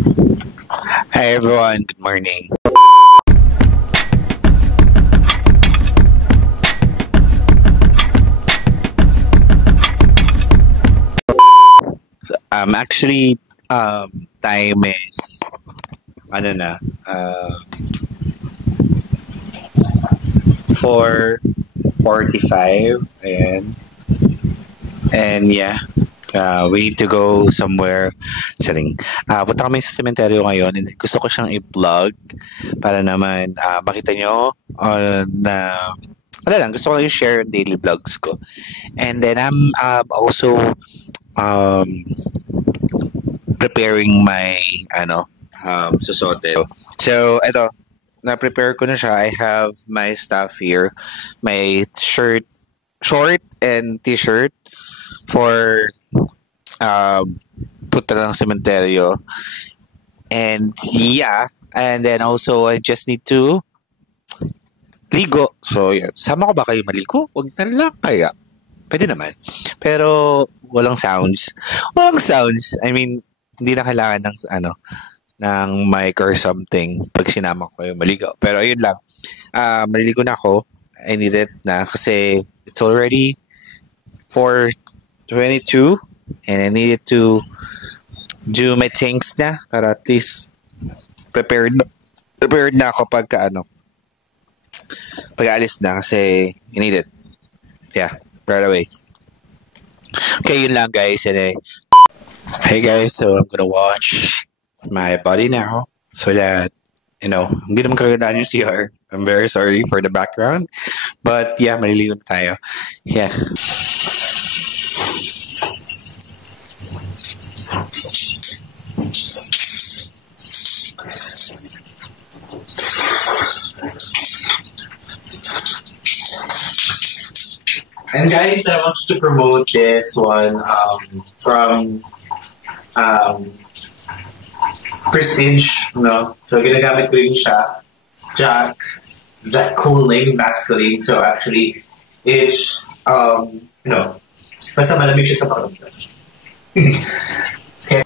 Hi everyone, good morning. Actually, time is ano na, 4:45. Ayan. And yeah, we need to go somewhere. Saling. Punta kami sa sementeryo ngayon and gusto ko siyang i-vlog para naman makita nyo na wala lang, gusto ko lang i-share yung daily vlogs ko. And then I'm also um, preparing my susote. So, ito, na-prepare ko na siya. I have my stuff here. My shirt, short and t-shirt for punta lang sementeryo. And yeah, and then also I just need to ligo. So, yeah. Sama ko ba kayo maligo? Huwag na lang kaya. Pwede naman. Pero walang sounds. Walang sounds. I mean, hindi na kailangan ng ng mic or something pag sinama ko yung maligo. Pero ayun lang. Maliligo na ako. I need it na kasi it's already 4:22 and I needed to do my things na para at least prepared na ako pag alis na kasi I need it. Yeah, right away. Okay, yun lang guys. And hey guys, so I'm gonna watch my body now so that, hindi naman kagandaan yung CR. I'm very sorry for the background. But yeah, maliligo na tayo. Yeah. And guys, I want to promote this one from Prestige, no? So ginagamit ko rin siya, Jack Cooling Masculine. So actually, it's basta malamig siya sa pakiramdam. Okay.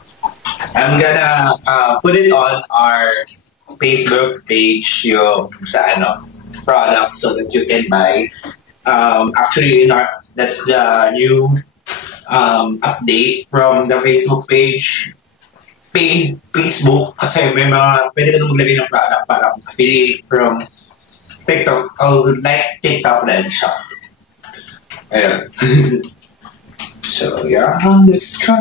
I'm gonna put it on our Facebook page yung sa product so that you can buy. Actually, that's the new update from the Facebook page. Facebook kasi may mga pwede ka na maglagay ng product para affiliate from TikTok. Like TikTok then shop. Ayan. So yeah, let's try.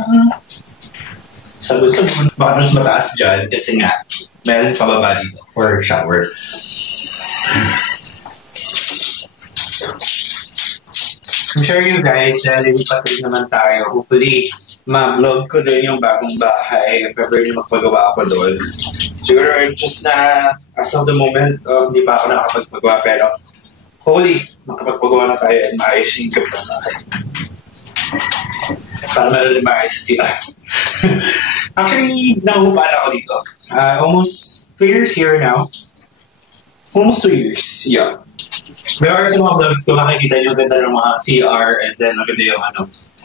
Sagot baka mas mataas dyan kasi nga meron pababa dito for shower. I'm sure you guys, lilipat rin naman tayo. Hopefully, ma-vlog ko din yung bagong bahay. If ever yung magpagawa ako doon. Siguro, just na, as of the moment, hindi pa ako nakapagpagawa. Pero, hopefully, makapagpagawa na tayo at maayos yung kapit ng bahay. Para meron din maayos sa CR. Actually, nahupahan ako dito. Almost 2 years here now. Almost 2 years, yeah. Pero sa mga vlogs ko, makikita nyo ganda ng mga CR and then maganda yung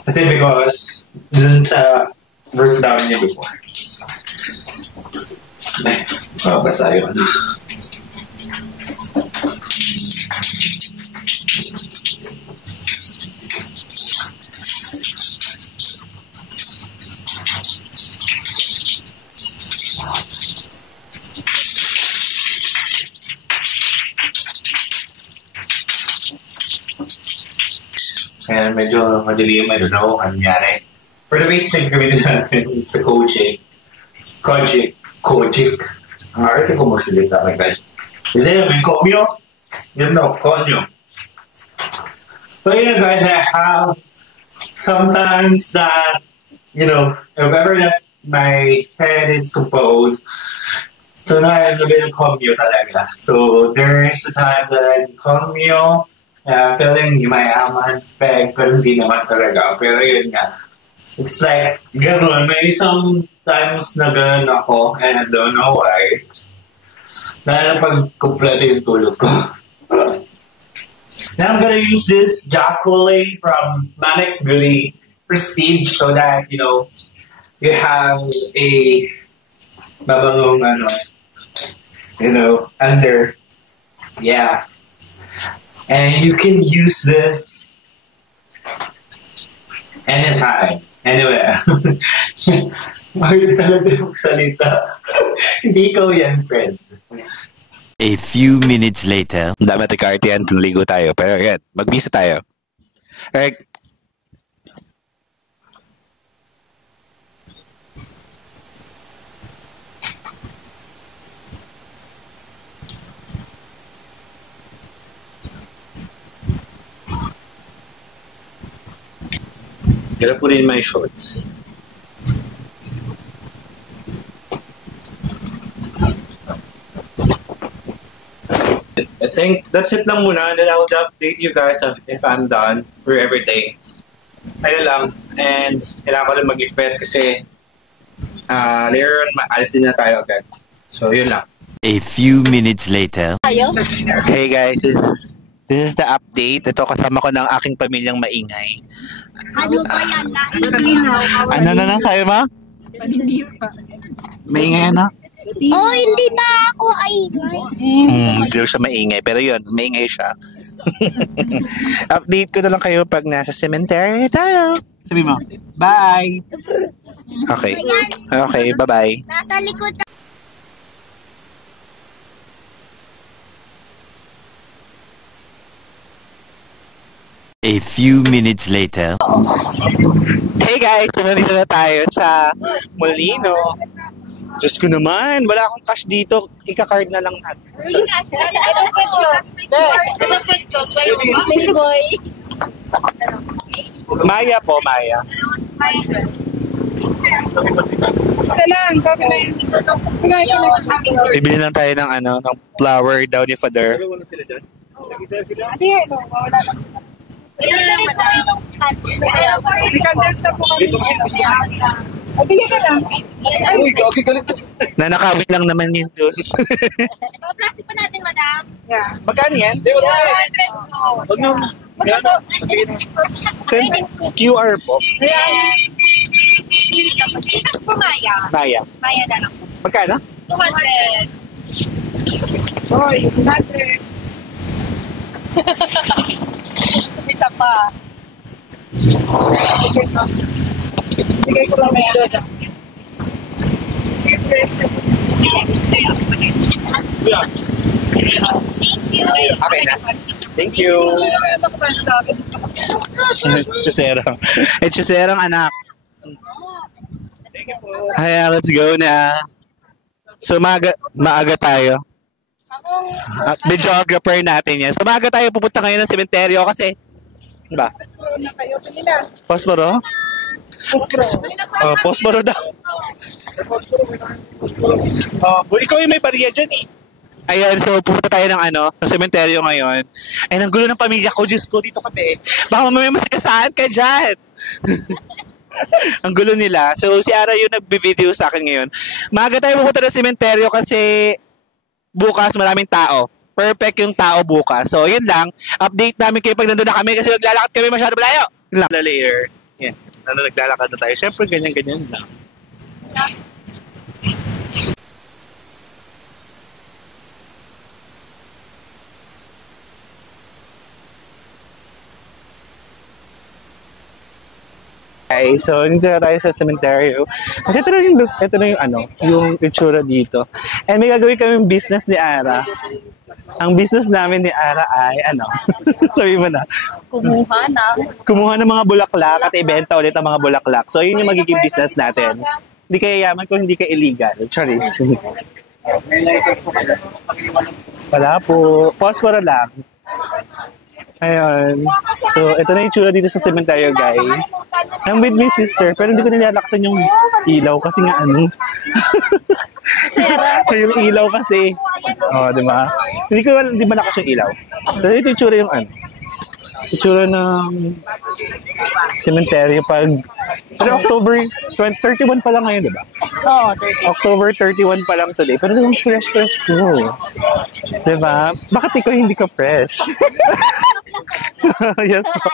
Kasi because, dun sa verse down niya before. Basta yung and medyo madilim, I don't know ano nangyari. For the basement kami natin sa Kojic. Ang arte ko magsalita like that. Is it may komyo? You know, konyo. So yeah guys, I have sometimes that, if ever that my head is composed, so na I'm a bit of komyo talaga. So there is a time that I'm komyo, feeling mayaman, peg, pero hindi naman talaga. Pero yun nga, it's like, gano'n. May sometimes na gano'n ako, and I don't know why. Dahil pag kumpleto yung tulog ko. Now I'm gonna use this Jack Cooling from Mannix Beauty Prestige so that, you have a Mabangong under. Yeah. And you can use this anytime, anywhere. Bakit talaga yung salita? Hindi ikaw yan, friend. A few minutes later. Dami natin karte yan kung ligo tayo. Pero yan, magbisa tayo. Alright. Gotta put in my shorts. I think that's it lang muna. And then I will update you guys if I'm done for everything. Ayun lang. And kailangan ko rin mag-ipet kasi later on, maalis din na tayo agad. So, yun lang. A few minutes later. Hey guys, this is the update. Ito kasama ko ng aking pamilyang maingay. Ano ba yan? Naininaw. Ano na lang sa'yo, ma? Hindi pa. Maingay na? Oh, hindi ba ako ay Hindi daw siya maingay. Pero yun, maingay siya. Update ko na lang kayo pag nasa cemetery tayo. Sabi mo, bye! Okay. Okay, bye-bye. nasa likod na. A few minutes later. Hey guys, nandito na tayo sa Molino. Diyos ko naman, wala akong cash dito. Ika-card na lang natin. Boy. Maya po, Maya. Isa lang, kami na yun. Bibili lang tayo ng ng flower daw ni Father. Ate, wala lang. May candles na po kami. Dito kasi gusto na. Bigyan ka lang. Uy, gagi galit. Nanakawit lang naman yun doon. Plastic pa natin, madam. Yeah. Magkano yan? 100 po. Huwag na. Magkano? Send QR po. Itas po, Maya. Maya. Maya na lang. Magkano? 200. Hoy, 200. Isa pa. Bigay ko lang may doon. Thank you. Okay na. Thank you. Chusero. Chuserong anak. Hi, let's go na. So, maaga tayo. At videographer natin yan. So, maaga tayo pupunta ngayon ng sementeryo kasi, diba? Posporo? Oh, posporo daw. Oh, ikaw yung may bariya dyan eh. Ayan, so pupunta tayo ng sa sementeryo ngayon. Ay, ang gulo ng pamilya ko. Diyos ko, dito kami. Baka mamaya matikasaan ka dyan. Ang gulo nila. So, si Ara yung nagbe-video sa akin ngayon. Maaga tayo pupunta ng sementeryo kasi bukas maraming tao. Perfect yung tao bukas. So, yun lang. Update namin kayo pag nandun na kami kasi naglalakad kami masyado malayo. Yun lang. Later. Yan. Naglalakad na tayo. Siyempre, ganyan-ganyan lang. Okay, so dito na tayo sa cementerio. At ito na yung itsura dito. And may gagawin kaming business ni Ara. Ang business namin ni Ara ay sabi mo na. Kumuha ng mga bulaklak at ibenta ulit ang mga bulaklak. So yun yung magiging business natin. Hindi kaya yaman kung hindi ka illegal. Charis. Wala po. Posporo lang. Ayun. So, ito na yung tsura dito sa cementerio, guys. I'm with my sister, pero hindi ko nilalakasan yung ilaw kasi nga yung ilaw kasi. Oh, di ba? Hindi malakas yung ilaw. So, ito yung tsura yung itsura ng cementerio pero October 31 pa lang ngayon, di ba? Oo, 30. October 31 pa lang today. Pero yung fresh ko. Di ba? Bakit ikaw hindi ka fresh? Yes po.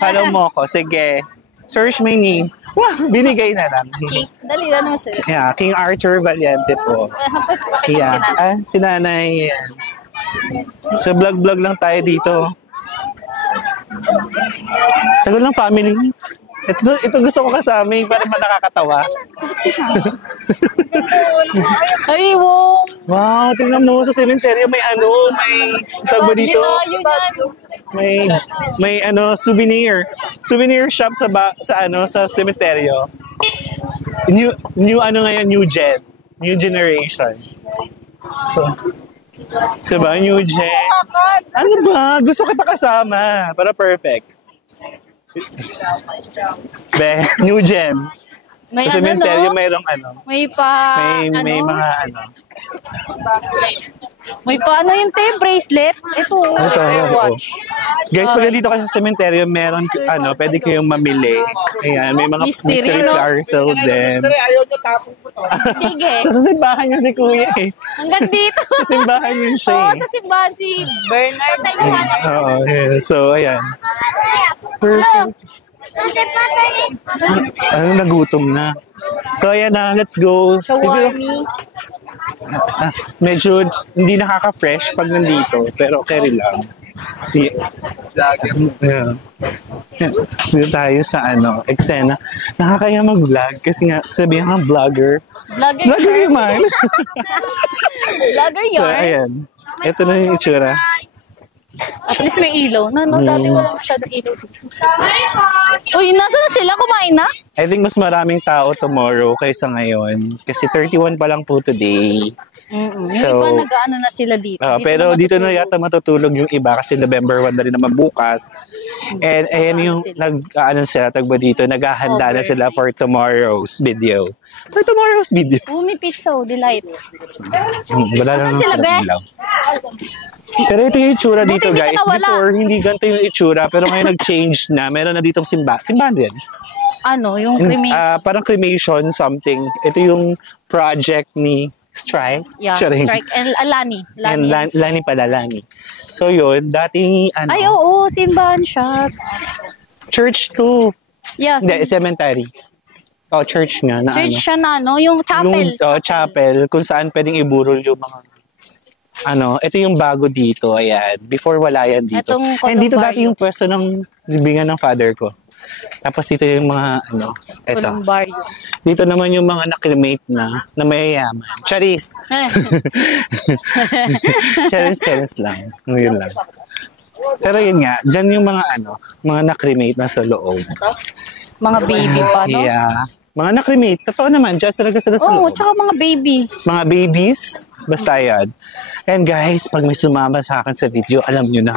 Follow mo ako. Sige. Search my name. Wah, binigay na lang. King, dali na naman sila. Yeah, King Arthur Valiente po. Yeah. Si nanay. Yan. So, vlog-vlog lang tayo dito. Tagal ng family. Ito gusto ko kasama para nakakatawa. Ay, wow. Wow, tingnan mo sa cemetery may tawag ba dito? May souvenir. Souvenir shop sa cemetery. New ngayon, new generation. So ba, new gen? Ano ba? Gusto kita kasama para perfect. New gen. May sa cemetery mayroong May may mga May yung bracelet. Ito. watch. Guys, pag dito ka sa cemetery, meron pwede kayong mamili. Ayan, may mga mystery parcel din. Ayaw nyo tapong po to. Sige. Sa simbahan niya si Kuya eh. Hanggang dito. Sa simbahan yun siya Oo, eh. sa simbahan si Bernard. Oo, yeah. So, ayan. Perfect. Nagutom na. So, ayan na. Let's go. Shawarmi. Medyo hindi nakaka-fresh pag nandito. Pero carry lang. Yeah. Dito tayo sa eksena. Nakakaya mag-vlog kasi nga sabihin nga vlogger. Vlogger yun man. Vlogger So, yarn. ayan. Ito na yung itsura. At least may ilaw. Dati wala masyadong ilaw dito. Uy, nasa na sila? Kumain na? I think mas maraming tao tomorrow kaysa ngayon. Kasi 31 pa lang po today. Yung So, iba nag-ano na sila dito. pero dito na yata matutulog yung iba kasi November 1 na rin naman bukas. And ayan yung tagba dito, naghahanda na sila for tomorrow's video. May pizza, delight. Wala lang sila, Be? ilaw. Pero ito yung itsura dito, hindi ka guys. nawala. Before, hindi ganito yung itsura. Pero ngayon nag-change na. Meron na ditong simbahan din. Yung cremation. Parang cremation something. Ito yung project ni Strike. Yeah, Charing. Strike. And Lani. And Lani pala, Lani. So yun, dating Ay, oo, simbahan siya. church to. Yeah. Hindi, cemetery. Church nga. Na Church siya na, yung chapel. Yung chapel, kung saan pwedeng iburol yung mga ito yung bago dito, ayan. Before wala yan dito. And dito dati yung pwesto ng libingan ng father ko. Tapos dito yung mga, ito. Columbario. Dito naman yung mga nakremate na mayayaman. Charis! Charis lang. Yun lang. Pero yun nga, dyan yung mga mga nakremate na sa loob. Mga baby pa, no? Yeah. Mga nakremate. Totoo naman, dyan talaga sila sa Oo, loob. tsaka mga baby. Mga babies, basta yan. And guys, pag may sumama sa akin sa video, alam nyo na.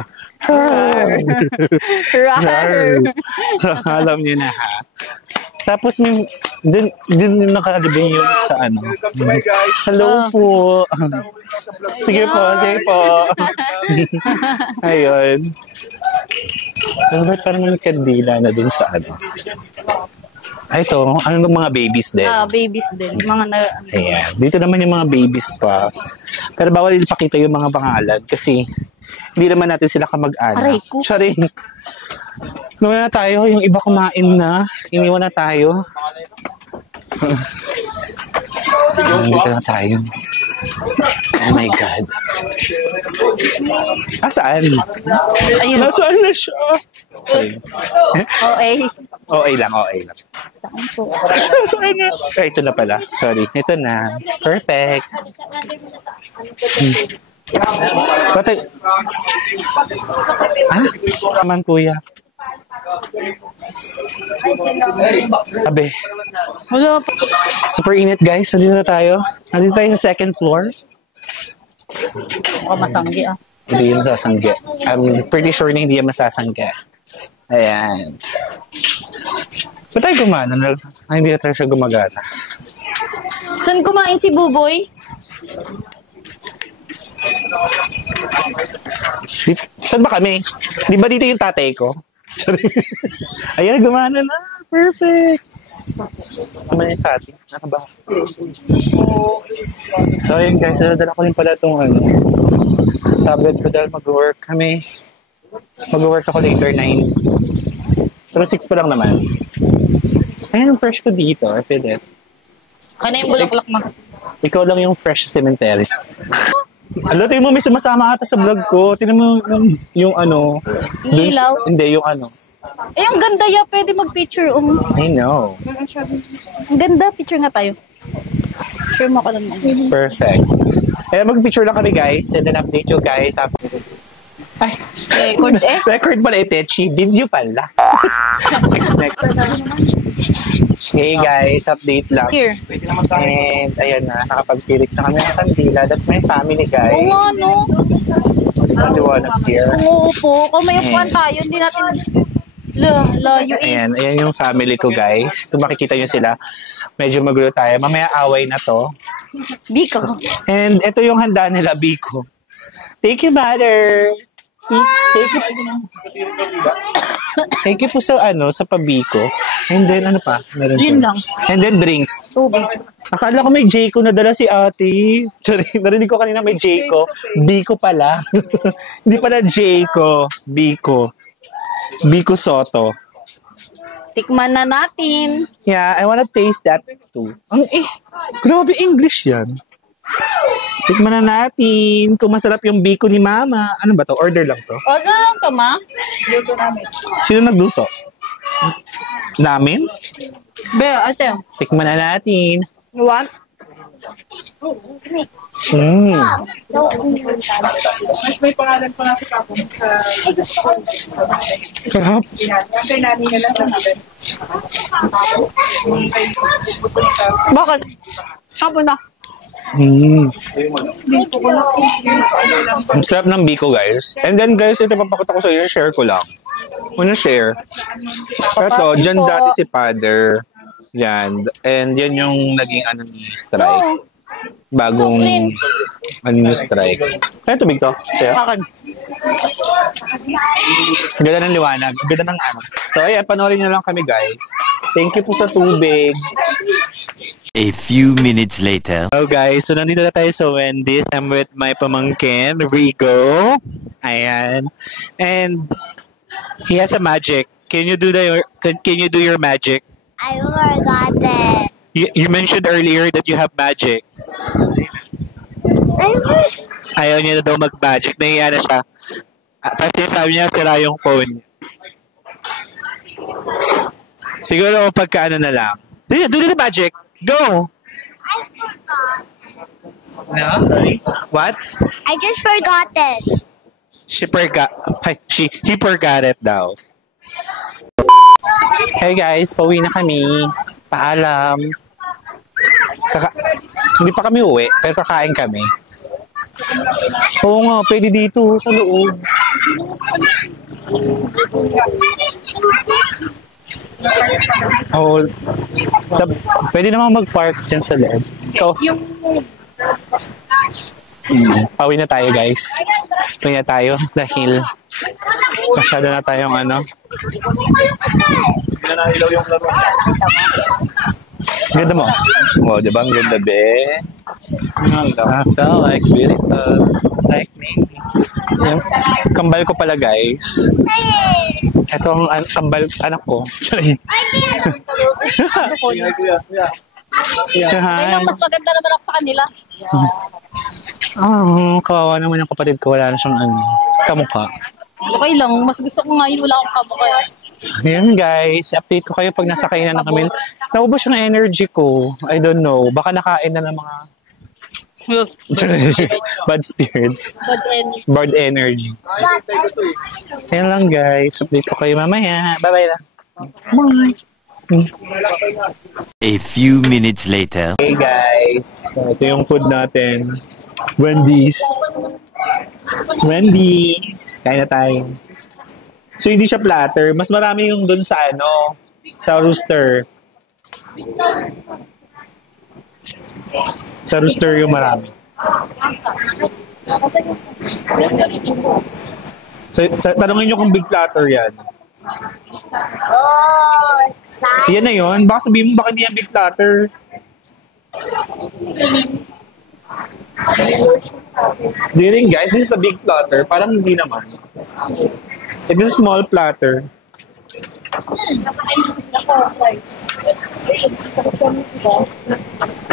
Alam nyo na ha. Tapos may, din nakalibing yun sa Hello po. Sige po. Ayun. Ba't parang may kandila na dun sa ito, ng mga babies din. Babies din. Ayan. Dito naman yung mga babies pa. Pero bawal ipakita yung mga pangalan kasi hindi naman natin sila kamag-anak. Aray ko. Charing. Naman na tayo. Yung iba kumain na. Iniwan na tayo. Dito na tayo. Oh my God. Saan? Ayun. Nasaan na siya? Sorry. OA lang. Nasaan na? Ito na pala. Sorry. Ito na. Perfect. Pati. Naman, kuya. Abe. Wala pa. Super init, guys. Nandito na tayo. Nandito tayo sa second floor. Masanggi Hindi yung masasangga. I'm pretty sure na hindi yung masasangga. Ayan. Ba't tayo gumana? Hindi na tayo siya gumagana. Saan kumain si Buboy? Saan ba kami? Di ba dito yung tatay ko? Ayan, gumana na. Perfect. Ano yung sa atin? Ano ba? So, yun guys. Nadala ko rin pala itong tablet ko dahil mag-work kami. Mag-work ako later 9. Pero 6 pa lang naman. Ayun, fresh ko dito. I feel it. Ano yung bulaklak mo? Ikaw lang yung fresh sa cemetery. Alam, tingnan mo, may sumasama ata sa vlog ko. Tingnan mo yung ano. Yung ilaw? Hindi, yung ano. Eh, ang ganda ya. Pwede mag-picture. I know. Ang ganda. Picture nga tayo. Picture mo ka lang. Perfect. Eh, mag-picture lang kami, guys. And then update you guys. Ay, Record eh. record pala ito. Video pala. next. Hey guys, update lang. Here. And ayan na, nakapagpilit na kami ng kandila. That's my family, guys. Oo nga, no? Maliwanag here. Umuupo. Kung may upuan tayo, hindi natin layo eh. Ayan yung family ko, guys. Kung makikita nyo sila, medyo magulo tayo. Mamaya away na to. Biko. And ito yung handa nila, Biko. Thank you, mother. Thank you po sa sa pabiko. And then ano pa? Meron Yun siya. lang. And then drinks. Tubig. Akala ko may Jayco na dala si ate. Sorry, narinig ko kanina may Jayco. Biko pala. Hindi pala Jayco. Biko. Biko Soto. Tikman na natin. Yeah, I wanna taste that too. Grabe English yan. Tikman na natin kung masarap yung biko ni Mama. Ano ba to? Order lang to. Order lang to, ma. Luto namin. Sino nagluto? Namin? Be, ate. Tikman na natin. You want? Mas may pangalan pa nga si Papo sa... Sarap. Kaya namin na lang namin. Bakit? Hapon na. Ang sarap ng biko, guys. And then, guys, ito papakita ko sa inyo. Share ko lang. Una share. Ito, dyan dati si Father. Yan. And yan yung naging ni Strike. Bagong ni Strike. Kaya tubig to? Sa'yo? Bakit? Ganda ng liwanag. Ganda ng So, ayan, panoorin nyo lang kami, guys. Thank you po sa tubig. A few minutes later. Hello guys, so nandito na tayo sa Wendy's. I'm with my pamangkin, Rigo. Ayan. And he has a magic. Can you do your magic? I forgot it. You mentioned earlier that you have magic. Ayaw niya na daw mag-magic. Nahiya na siya. Kasi sabi niya, sira yung phone. Siguro pagka na lang. Do the magic. Go! I forgot. No? Sorry? What? I just forgot it. He forgot it daw. Hey guys, pauwi na kami. Paalam. Hindi pa kami uwi, pero kakain kami. Oo nga, pwede dito sa loob. Oh, pwede naman mag-park dyan sa loob. Pauwi na tayo, guys. Pauwi na tayo dahil masyado na tayong Ganda mo? Oh, diba? Ang ganda, be. I felt like beautiful. Like me. Yung kambal ko pala, guys. Ito ang kambal anak ko. Sorry. Kaya mas maganda naman ako sa kanila. Kawawa naman yung kapatid ko. Wala na siyang kamukha. Okay lang. Mas gusto ko ngayon wala akong kamukha. Ayan guys, update ko kayo pag nasa kainan na kami. Naubos yung energy ko. I don't know. Baka nakain na ng mga bad spirits. Bad energy. Ayan lang guys. Update ko kayo mamaya. Bye-bye lang. Bye. A few minutes later. Hey guys. So, ito yung food natin. Wendy's. Kain na tayo. So, hindi siya platter. Mas marami yung dun sa sa rooster. Sa rooster yung marami. So tanongin nyo kung big platter yan. Oh, excited. Yan na yun. Baka sabihin mo, bakit hindi yan big platter? Do you think, guys, this is a big platter? Parang hindi naman. It is a small platter.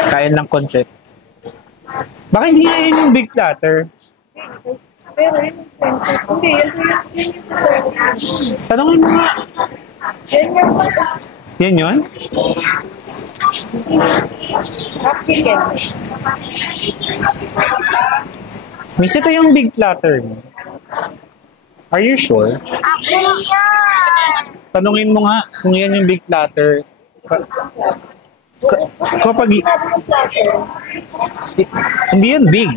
Kain lang konti. Baka hindi nga yun yung big platter. Pero yun, hindi, yan Tanongin mo nga. yan yan pa. Yan yun? Half chicken. Miss, ito yung big platter mo. Are you sure? Ako yan. Tanungin mo nga kung yan yung big platter. Kapag... Hindi yan big.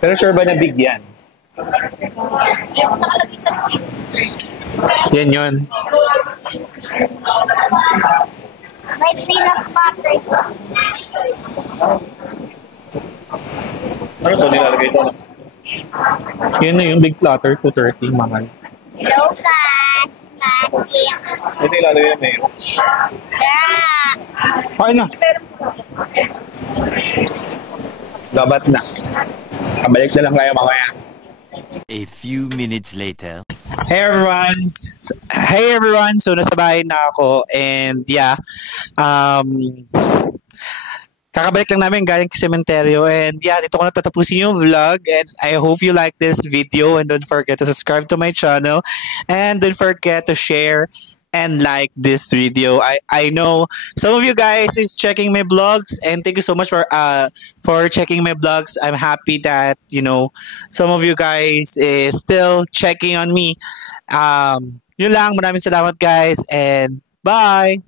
Pero sure ba na big yan? Yan yun. May peanut butter. Ano ito nilalagay ito? Yan na yung big platter, 230, mahal. Lucas. Magic. Ito nilalagay na mayo. Yeah. Kain na. Gabat na. Kabalik na lang kayo mamaya. A few minutes later. Hey everyone! Hey everyone! So nasa bahay na ako and yeah, kakabalik lang namin galing sa sementeryo and yeah, dito ko natatapusin yung vlog and I hope you like this video and don't forget to subscribe to my channel and don't forget to share and like this video. I know some of you guys is checking my blogs and thank you so much for checking my blogs. I'm happy that, you know, some of you guys is still checking on me. Yun lang, maraming salamat guys and bye!